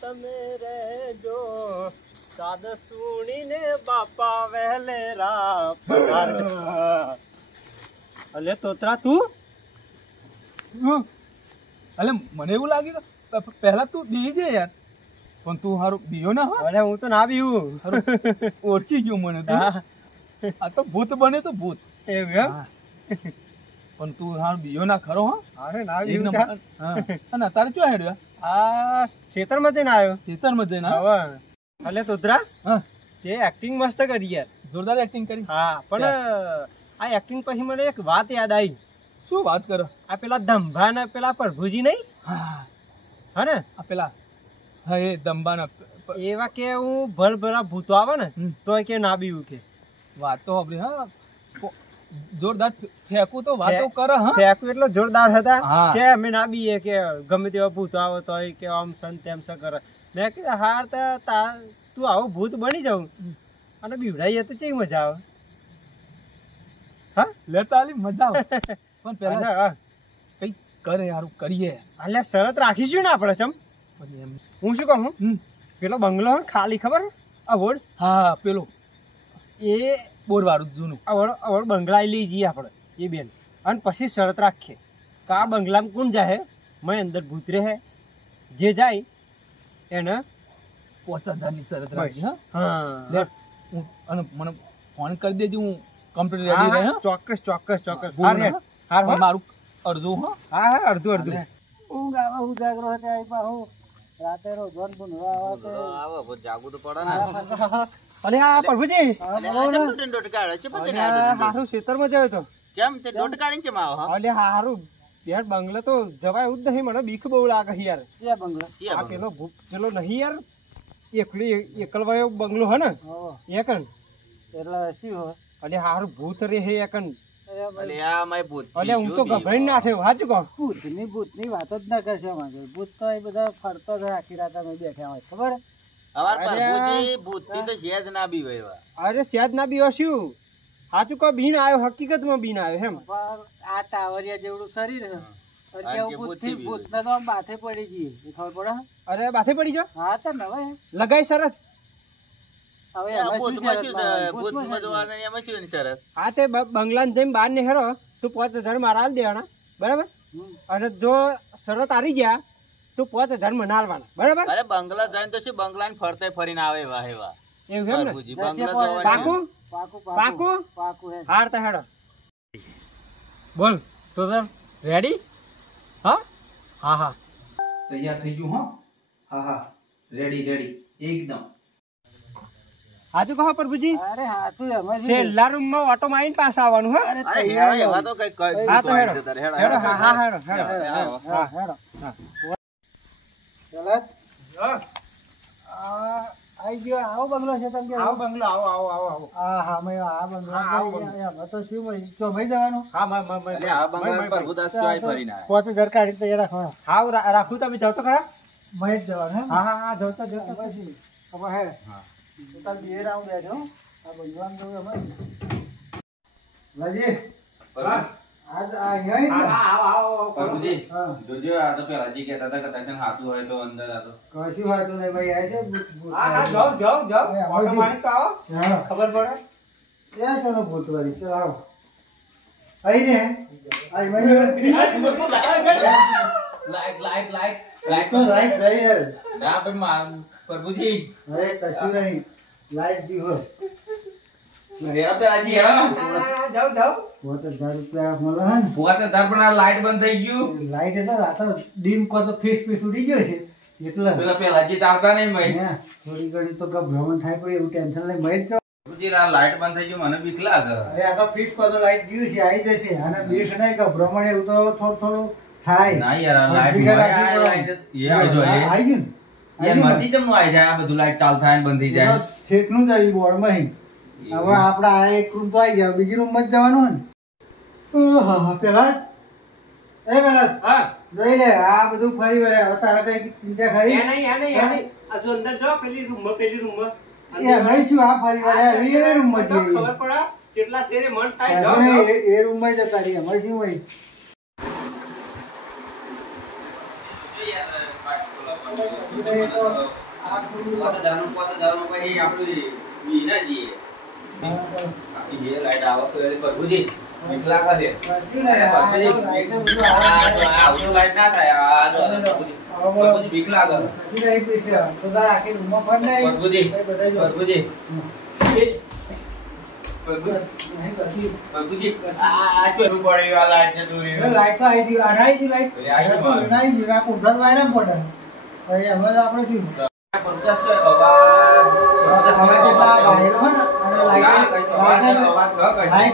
તમે રેજો સાદ સુણીને બાપા વહેલેરા પધાર. અલે તોતરા તું અલે મને એવું લાગ્યું કે પહેલા તું બી છે યાર, પણ તું હારું બીયો ના હો. અરે હું તો ના બીવું. ઓળખી ગયો મને તો. આ તો ભૂત બને તો ભૂત એવું એમ? પણ તું હારું બીયો ના ખરો હો. અરે ના એક બીવું. નંબર. હા અને તારે શું હેડ્યો? આ ખેતરમાં જઈને આવ્યો. ખેતરમાં જઈને હવે અલે તોતરા હા તે એક્ટિંગ મસ્ત કરી યાર. જોરદાર એક્ટિંગ કરી. હા પણ આ એક્ટિંગ પછી મને એક વાત યાદ આવી. શું વાત કરો? આ પેલા ધંભા ને પેલા પ્રભુજી નહીં હા હા ને આ પેલા હા એ દંબાના એવા કે હું ભલભલા ભૂતો આવે ને તો કે ના બીવું કે વાત તો આપણી હા જોરદાર ફેંકું તો વાતો કરે હા. ફેંકું એટલો જોરદાર હતા હા. કે અમે ના બીએ કે ગમે તેવા ભૂતો આવે તો કે આમ સન તેમ સ કરે. મેં કીધું હાર તું આવું ભૂત બની જાઉં અને બીવડાઈએ તો કેવી મજા આવે. હા લેતા આલી મજા આવે પણ પેલા હા કઈ કરે યાર કરીએ. એટલે શરત રાખીશું ને આપણે ચમ. પછી એમ હું શું કહું પેલો બંગલો હોય ને ખાલી ખબર આ વોડ હા પેલું એ બોર વાળું જૂનું આવડ બંગલા લઈ જઈએ આપણે એ બેન અને પછી શરત રાખીએ કે આ બંગલામાં કોણ જાય મેં અંદર ભૂત રહે જે જાય એને 5000 ની શરત રાખી હા. હા લે હું અને મને ફોન કરી દેજે હું કમ્પ્લીટ રેડી રહે હા. ચોક્કસ ચોક્કસ ચોક્કસ બોલ ને. હાર પણ મારું અડધું હા હા હા અડધું અડધું ઊંઘ આવે ઉજાગરો થાય પાહુ રાતે રોજન બુનવા આવે તો જાગવું તો પડે ને. અને આ પ્રભુજી હારું ખેતરમાં જયો તો કેમ તે દોઢ કાઢીને ચમ આવો હા? એટલે હારું યાર બંગલા તો જવાય એવું જ નહીં મને બીક બહુ લાગે યાર. ક્યાં બંગલા ચિયા આ બંગલો? પેલો ભૂત પેલો નહીં યાર એકલવાયો બંગલો હે ને હો એકન એટલે શું હોય એટલે હારું ભૂત રે હે એકન અલે આ માય ભૂત એટલે હું તો ગભરાઈને ના થયો હાચું કહું. ભૂતની વાતો જ ના કરશે મારે ભૂત તો એ બધા ફરતો જ આખી રાત અમે બેઠા હોય ખબર અમાર અરે. પ્રભુજી ભૂતથી તો સહેજ ના બી વહેવા. અરે સેજ ના બી હસ્યું હાચું કહો બીન આવ્યો હકીકતમાં બીન આવ્યો એમ. પણ આ ટાવરિયા જેવડું શરીર હે અને કે ભૂતથી બી ભૂતને તો આમ માથે પડી ગઈ એ ખબર પડે અરે બાથે પડી જાઓ હા તો ને હવે લગાઈ શરત હવે આ એમાં શું ભૂતમાં શું છે? શરત ભૂતમાં માં જોવાનું એમાં શું શરત? હા તે બંગલાને જઈને બહાર નીકળો તું 5000 મારા હાલ દેવાના બરાબર અને જો શરત હારી ગયા તો 5000 મને હાલવાના બરાબર અરે બંગલા જઈને તો શું બંગલાને ફરતે ફરીને આવે વાહ વાહ. એવું એમ ને પ્રભુજી બંગલા જોવાની. પાકું પાકું પાકું પાકું હે હાર તો હેડો બોલ તો રેડી હા હા હા તૈયાર થઈ ગયું હા હા હા રેડી રેડી એકદમ. હાચું કહો પ્રભુજી અરે હાચું એમાં શું? છેલ્લા રૂમમાં ઓટો મારીને પાછા આવવાનું હા અરે અરે તૈયાર હેડો, એવા તો કઈ હા તો હેડો જતા રહે. હેડો, હેડો હેડો, હા હા હેડો હેડો આવો. હા હેડો ચલો આઈ ગયો આવો બંગલો છે તમે આવો બંગલો આવો આવો આવો આવો હા હા મેં આ બંગલો હા, આવો બંગલો. એમાં તો શું ભાઈ તો ભાઈ જવાનું હા અરે આ બંગલા પર ભૂદાસ ચોય ફરીને આવે. 5000 કાઢી તૈયાર રાખવાના હા રાખું તમે જાઓ તો ખરા મહેજ જવાનું હે હા હા હા જતો જતો પછી હવે હે તો તાર ઘેર આવું બેઠો આ બંગલામાં જવું અમારે લાજી બરાબર. આજ આ અહીંયા હા હા આવો આવો પ્રભુજી, હા જોજો આ તો પેલા જી કહેતા હતા કે તને હાથું હોય તો અંદર આ તો. કશું વાતું નહીં ભાઈ આ છે હા હા જાઓ જાઓ જાઓ એ, ઓટો આવજી. મારી તો આવો હા ખબર પડે ત્યાં છે ને ભૂત વાળી ચલો આવો આઈ ને આઈ ભાઈ લાઈટ લાઈટ લાઈટ તો રાઈટ રહી યાર ના ભાઈ પ્રભુજી અરે કશું નહીં લાઈટ જી હોય હેરા પેલા જી હેરા. જાઓ જાઓ 5000 રૂપિયા મળે હે ને ભૂવા તો તાર પણ આ લાઈટ બંધ થઈ ગયું. લાઈટ એ તો રાતો ડીમ કો તો ફીસ ઉડી ગયો છે એટલે પેલા પેલા જી તો આવતા નહીં ભાઈ. હે, થોડી ઘણી તો ગભરામણ થાય પણ એવું ટેન્શન લઈ મહેજ જાઓ. પ્રભુજી આ લાઈટ બંધ થઈ ગયું મને બીક લાગે. અરે આ તો ફિક્સ કો તો લાઈટ ગયું છે આવી જશે અને બીક નહીં ગભરામણ એવું તો થોડું થોડું થાય ના યાર આ લાઈટ ભીખા હોય, રાખવી આ પડે. લાઈટ એ આવી જાય. આવી ગયું ને? યાર મતી જમનું આવી જાય આ બધું લાઈટ ચાલુ થાય ને બંધ થઈ જાય. ઠેકનું જ આવ્યું બોર્ડમાં અહીં. હવે આપડે આ એક રૂમ તો આવી ગયા બીજી રૂમ માં જ જવાનું હોય ને પેલા પેલા હા જોઈ લે આ બધું ફરી વળે હવે તારા કઈ ચિંતા ખરી એ નહીં આ જો અંદર જાઓ પેલી રૂમમાં એ ભાઈ શું આ ફરી વળે એ રૂમ માં જઈએ ખબર પડે કેટલા શેરે મન થાય વાંધો જાઓ નહીં, જાઓ. એ રૂમ માં જતા રહીએ અમારે શું ભાઈ યાર, પાઇપ ખોલો પડે. પછી આપણે બી ના જઈએ આખી જે લાઈટ આવે તો એ પ્રભુજી બીક લાગે છે લાઈટ ના થાય પ્રભુજી બીક લાગે પ્રભુજી પ્રભુજી આ ચોરું પડ્યું આ લાઈટ ને દૂરી લાઈટ તો આવી ગઈ આરાઈ ગઈ લાઈટ આરાઈ ગઈ આ પુંઠા વાયરા પડે હવે હવે આપણે શું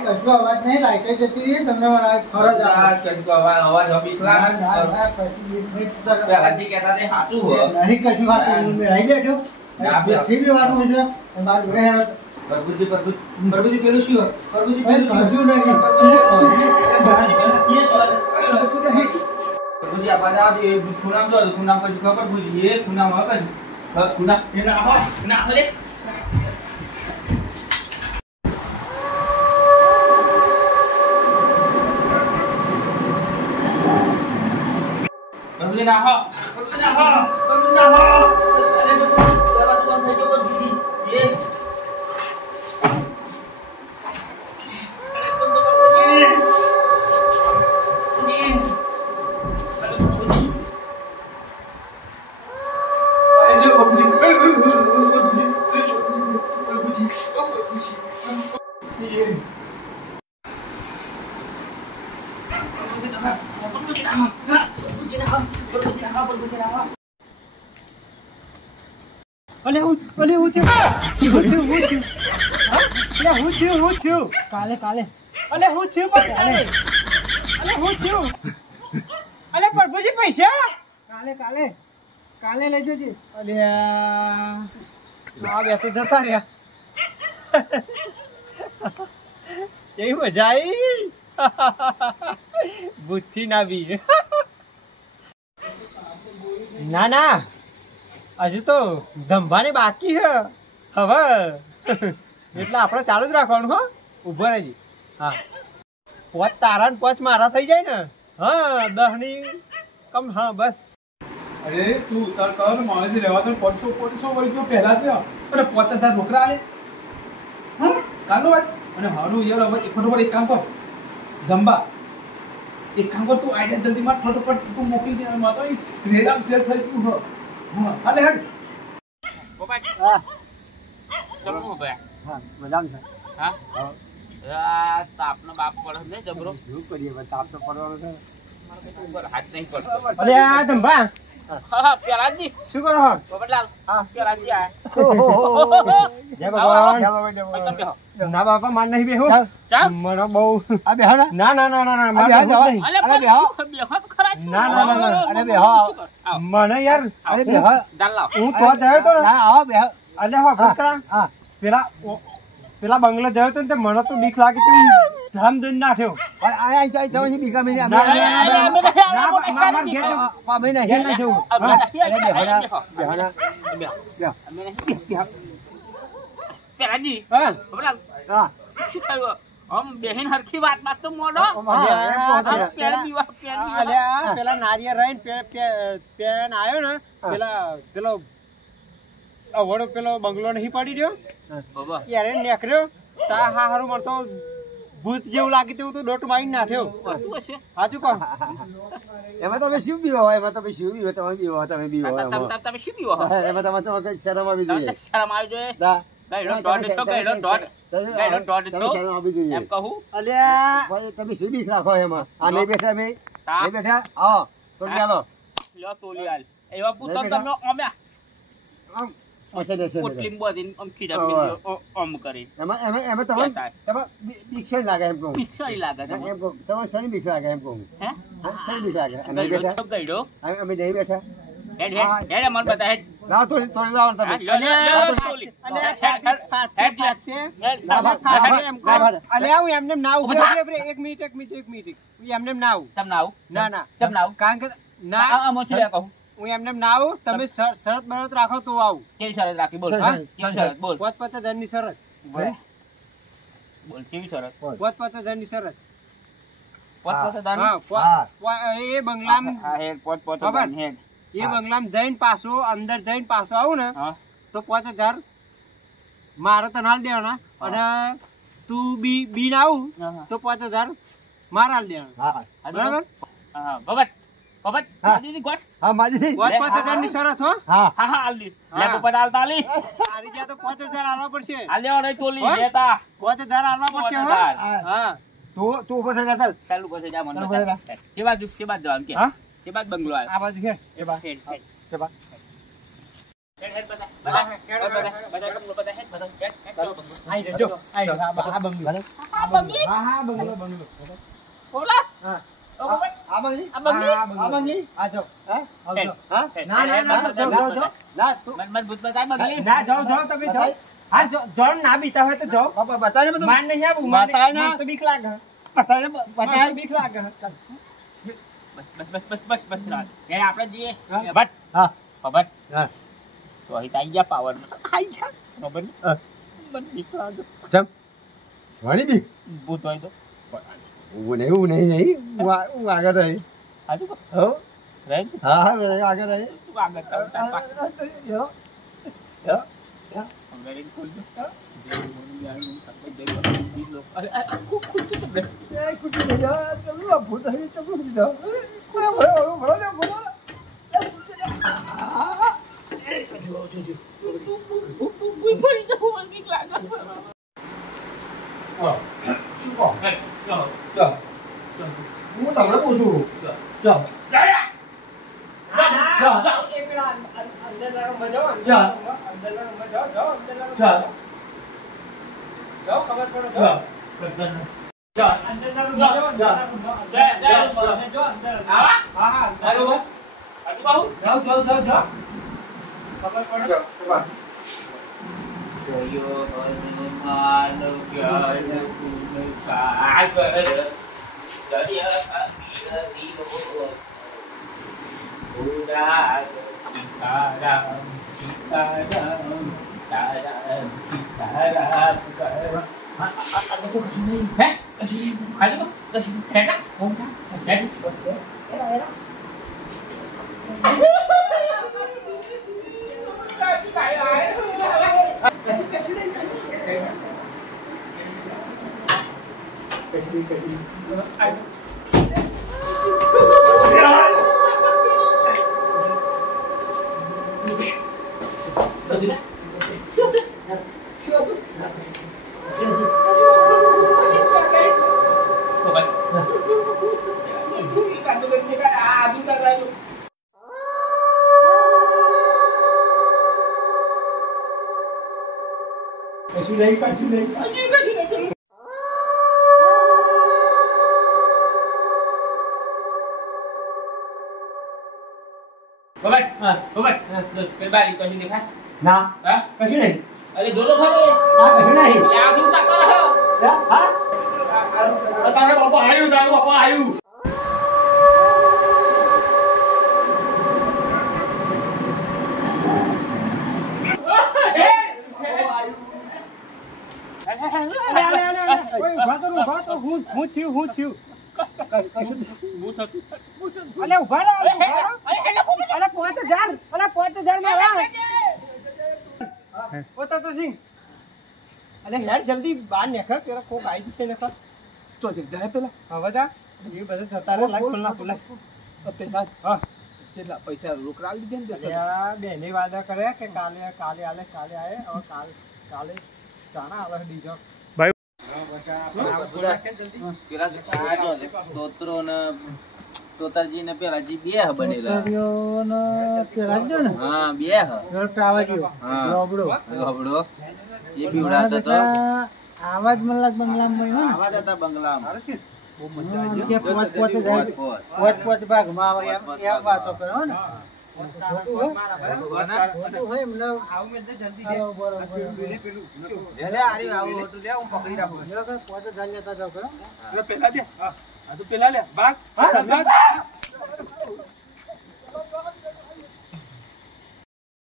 કશું અવાજ નહીં લાઈટ જતી રહી તમને ફરજ નહીં કશું બેઠો વાતું છે પ્રભુજી પેલું શું પ્રભુજી કશું નહીં પ્રભુજી આ બાજુ આવે ખૂનામ જો ખૂનામ પછી ખબર ભૂજી એ ખૂનામ હકન ખૂના એના આવા ના હલે પ્રભુજી ના હો પ્રભુજી ના હો પ્રભુજી ના હો અરે દરવાજો બંધ થઈ ગયો પ્રભુજી એ કાલે કાલે અલે હું થયું પણ કાલે અલે હું થયું અલે પ્રભુજી પૈસા કાલે કાલે કાલે લઈ જજે અલે આ બે તો જતા રહ્યા કેવી મજા આવી બુદ્ધિ ના બી ના ના હજુ તો ધંભાને બાકી હે હવે એટલે આપણે ચાલુ જ રાખવાનું હો ઉભો રહેજી હા પોચ તારા ને પોચ મારા થઈ જાય ને હા 10 ની કમ હા બસ અરે તું ઉતાર કર મારે રહેવા તો 500 વર્ષ પહેલા થયો અને 5000 રોકડા આલે હા કાલો વાત અને હારું યાર હવે ફટોફટ એક કામ કર ધંબા એક કામ કર તું આઈડિયા જલ્દી માં ફટોફટ તું મોકલી દે માં તો રેજામ સેલ થઈ ગયું હો હા હાલે હેડ હા જમવું ભાઈ હા મજામાં છે હા આ તાપનો બાપ પડે ને જબરો શું કરીએ બસ તાપ તો પડવાનો છે ઉપર હાથ નહીં પડતો અરે આ ધંભા હા પેલાજી શું કરો હો બાબલાલ હા પેલાજી આ જય ભગવાન બેહો ના બાપા માર નહીં બેહો ચા મને બહુ આ બેહો ને ના ના ના ના માર બેહો નહીં અલે બેહો બેહો તો ખરા ના ના ના અરે બેહો મને યાર અરે બેહો દાલ લાવ હું તો જયો તો ના આવો બેહો અલે હો ફકરા હા પેલા બંગલા જયો તો ને તે મને તો બીક લાગી તી ધામ દઈને નાખ્યો પણ આયા ચાઈ ચાઈ બીકા મે ના, ના, ના, પામે ના હે ના જવું પેલાજી હા બાબલાલ હા શું થયું આમ બેહીન હરખી વાત તો મોડો પેલા નારિયેળ રહીને પેન આવ્યો ને પેલો અવળો પેલો બંગલો નહીં પડી રહ્યો બાબા યાર નેકર્યો તા હારું મળતો ભૂત જેવું લાગી તેવું તો દોટ મારી નાખ્યો તું હશે સાચું કહો એમાં તમે શું પીવો એમાં તમે શું પીવો તમે પીવો તમે પીવો તમે શું પીવો એમાં તમે કઈ શરમ આવી તમને જોઈએ શરમ આવી જોઈએ દા ગાયડો દોઢ તો ગાયડો દોઢ શરમ આવી જોઈએ એમ કહું અલ્યા ભાઈ તમે શું બીક રાખો એમાં આ નહીં બેઠા મેં તા નહીં બેઠા આવો તો ચાલો લ્યો તોલી હાલ એવા પૂતો તમે અમે કોટલીમ બોધીને આમ ખીજા પીધો આમ કરી એમાં તમે બીક શેની લાગે એમ કહું પિક્ચરી લાગે એમ કહું તમારે શેની બીક લાગે એમ કહું હે શેની બીક લાગે અમે નહીં ગાયડો બેઠા તો ગાયડો અમે નહીં બેઠા હેડ મન બતા હેડ લાવો થોડી લાવો તમે અલ્યા હું એમને ના ઉભો એક મિનિટ એમને ના આવું તમને આવું ના ના તમને આવું કારણ કે ના આ મોચી કહું હું એમને ના આવું તમે શરત બરત રાખો તો આવું કેવી શરત રાખી બોલ હા? કેવી શરત બોલ 5,000 ની શરત બોલ કેવી શરત 5,000 ની શરત પોત પોત દાન હા, એ બંગલામાં આ હેડ પોત પોત ખબર? દાન હેડ એ બંગલામાં જઈને પાછો અંદર જઈને પાછો આવું ને હા તો 5000 મારે તને હાલ દેવાના અને તું બી ના આવું હા. તો 5000 મારે હાલ દેવાના બરાબર હા બબટ બબટ માજીની ગોઠ હા માજી 5000 ની શરત હો હા હા હા આલી લે પોપટ આલતા આલી તારી જ્યાં તો 5000 આલવા પડશે આલ્યો રે ટોલી હા? લેતા 5000 આલવા પડશે હો 5000. હા તું ઉભો થઈ જા ચાલ ચાલુ કરશે જા મને ચાલુ બતા. કરે. કે બાજુ જવાનું કે હા? કે બાજુ બંગલો આવે આ બાજુ ખેડ હેડ હેડ ચબા હેડ હેડ બતા બતા બતા બંગલો બતા હેડ બતા હેડ હેડ આઈ રહેજો આઈ આ બંગલો આ બંગલી હા હા બંગલો બોલા હા ઓ બબટ આ બંગલી આ બંગલી? આ બંગલી આ જો હા આવજો હા હેડ, ના ના હેડ, ના હેડ, જાઓ, હેડ, જાઓ, હેડ, જાઓ. ના તું મન ભૂત બતા બંગલી ના જાઓ જાઓ તમે જાઓ હા જાઓ ના બીતા હોય તો જાઓ બાપા બતાને બધું માન નહીં આવું માન બતાય ના. તો બીક લાગે બતાને બતાય બીક લાગે બસ રાત એ આપણે જઈએ હા. બટ હા બબટ હા તો અહીં આઈ ગયા પાવર આઈ જા ખબર હા. મને બીક લાગે ચમ વાણી બી ભૂત હોય તો હું આગળ રહી આજુ હો રહે હા હા આગળ રહી તું આગળ ચાલ તાર પાસે વેરી કુલ હું તમને પૂછું ચાલ કશું નહીં કશું નહીં ના કશું નહીં અરે જો તો ખરી ના કશું નહીં આ દૂર તક રહો હા તારે બાપા આવ્યું જલ્દી બહાર નીકળ પેલા કોક આવી છે નીકળ તો જાય પેલા હવે જા એ બધા જતા રહે લાગ ખુલ્લા પેલા હા જેટલા પૈસા રોકડા આવી દે ને અલ્યા બેને વાદા કરે કે કાલે આલે હવે કાલે ચાણા આવે બીજો પેલા તોતરો ને તોતરજી ને પેલા જી બે હ બનેલા પેલા જ ને હા બે હ ટાવરિયો હા લોબડો ગબડો એ બીવડાતો તો આવાજ મતલબ બંગલામાં બન્યો આવા જતા બંગલામાં ને કે પોત જાય પોત ભાગમાં આવે એમ વાતો કરો ને હોય એમને આવું મેં જલ્દી હાલો, બરોબર. લે આરી આવું હોતું લે હું પકડી રાખું પોતે જાય લેતા જાઓ કરો પેલા દે હા તો પેલા લે ભાગ